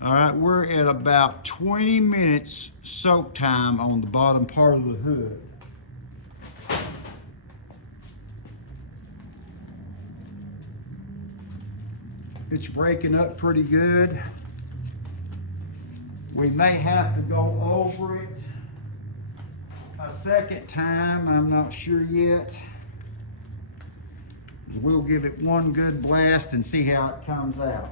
All right, we're at about 20 minutes soak time on the bottom part of the hood. It's breaking up pretty good. We may have to go over it a second time, I'm not sure yet. We'll give it one good blast and see how it comes out.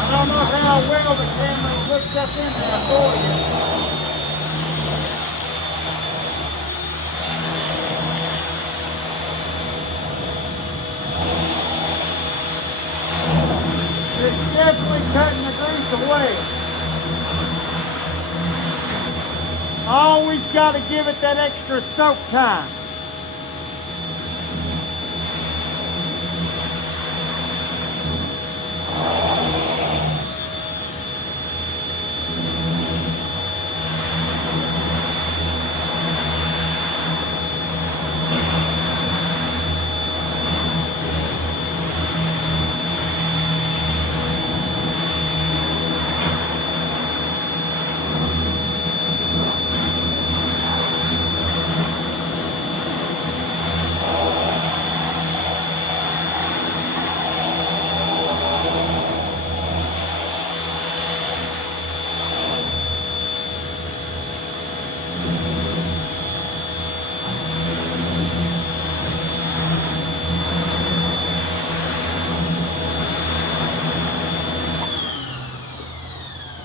I don't know how well the camera looks up in there for you. It's definitely cutting the grease away. Always got to give it that extra soak time.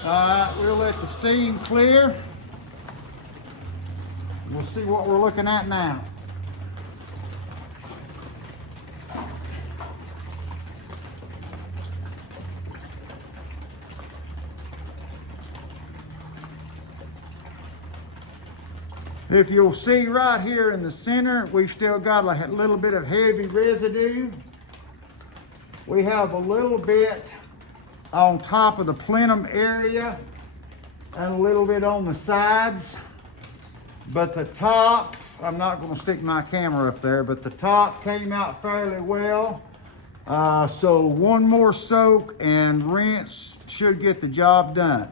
Alright, we'll let the steam clear. We'll see what we're looking at now. If you'll see right here in the center, we've still got a little bit of heavy residue. We have a little bit on top of the plenum area and a little bit on the sides. But the top, I'm not going to stick my camera up there, but the top came out fairly well. So one more soak and rinse should get the job done.